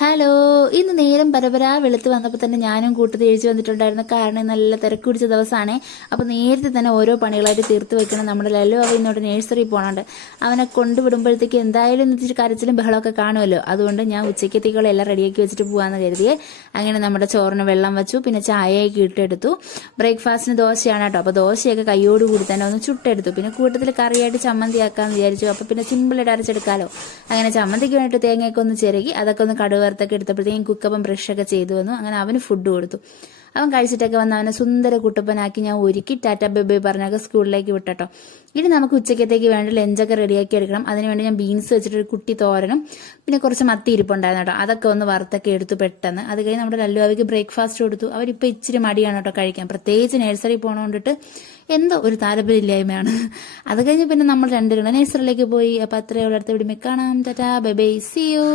Hello, ഇന്ന് നേരം പരപരാ വെളുത്ത് വന്നപ്പോൾ തന്നെ ഞാനും കൂട്ടത്തിൽ എഴുതി വന്നിട്ടുണ്ടായിരുന്നു. കാരണം നല്ല തിരക്ക് പിടിച്ച ദിവസമാണ്. അപ്പോൾ നേരത്തെ തന്നെ ഓരോ പണികളായിട്ട് തീർത്ത് വെക്കണം. നമ്മുടെ ലല്ലു അവ ഇന്നോട്ട് നേഴ്സറി പോകണുണ്ട്. അവനെ കൊണ്ടുവിടുമ്പോഴത്തേക്ക് എന്തായാലും ഇച്ചിരി കരച്ചിലും ബഹളമൊക്കെ കാണുമല്ലോ. അതുകൊണ്ട് ഞാൻ ഉച്ചക്കത്തേക്കുള്ള എല്ലാം റെഡിയാക്കി വെച്ചിട്ട് പോകാമെന്ന് കരുതിയേ. അങ്ങനെ നമ്മുടെ ചോറിന് വെള്ളം വെച്ചു, പിന്നെ ചായയൊക്കെ ഇട്ടെടുത്തു. ബ്രേക്ക്ഫാസ്റ്റിന് ദോശയാണ് കേട്ടോ. അപ്പോൾ ദോശയൊക്കെ കൈയോടുകൂടി തന്നെ ഒന്ന് ചുട്ടെടുത്തു. പിന്നെ കൂട്ടത്തിൽ കറിയായിട്ട് ചമ്മന്തി ആക്കാമെന്ന് വിചാരിച്ചു. അപ്പോൾ പിന്നെ സിമ്പിളായിട്ട് അരച്ചെടുക്കാമല്ലോ. അങ്ങനെ ചമ്മന്തിക്ക് വേണ്ടിയിട്ട് തേങ്ങയൊക്കെ ഒന്ന് ചിരകി അതൊക്കെ ഒന്ന് കടുക് വറുത്തൊക്കെ എടുത്തപ്പോഴത്തേക്കും കുക്കപ്പം ബ്രഷൊക്കെ ചെയ്തു വന്നു. അങ്ങനെ അവന് ഫുഡ് കൊടുത്തു. അവൻ കഴിച്ചിട്ടൊക്കെ വന്ന് അവനെ സുന്ദര കുട്ടപ്പനാക്കി ഞാൻ ഒരുക്കി ടാറ്റ ബൈ പറഞ്ഞൊക്കെ സ്കൂളിലേക്ക് വിട്ടോ. ഇനി നമുക്ക് ഉച്ചക്കത്തേക്ക് വേണ്ടി ലഞ്ചൊക്കെ റെഡിയാക്കി എടുക്കണം. അതിനുവേണ്ടി ഞാൻ ബീൻസ് വെച്ചിട്ട് ഒരു കുട്ടി തോരനും പിന്നെ കുറച്ച് മത്തി ഇരിപ്പുണ്ടായിരുന്നു കേട്ടോ. അതൊക്കെ ഒന്ന് വറുത്തൊക്കെ എടുത്തു പെട്ടെന്ന്. അത് കഴിഞ്ഞ് നമ്മുടെ ലല്ലുവാവിക്ക് ബ്രേക്ക്ഫാസ്റ്റ് കൊടുത്തു. അവരിപ്പോൾ ഇച്ചിരി മടിയാണ് കേട്ടോ കഴിക്കാൻ. പ്രത്യേകിച്ച് നഴ്സറി പോകണോണ്ടിട്ട് എന്തോ ഒരു താല്പര്യമില്ലായ്മയാണ്. അത് കഴിഞ്ഞ് പിന്നെ നമ്മൾ രണ്ടുപേരും നഴ്സറിയിലേക്ക് പോയി. അപ്പോൾ അത്രയുള്ള അടുത്ത് ഇവിടെ കാണാം. Tata bye bye, see U.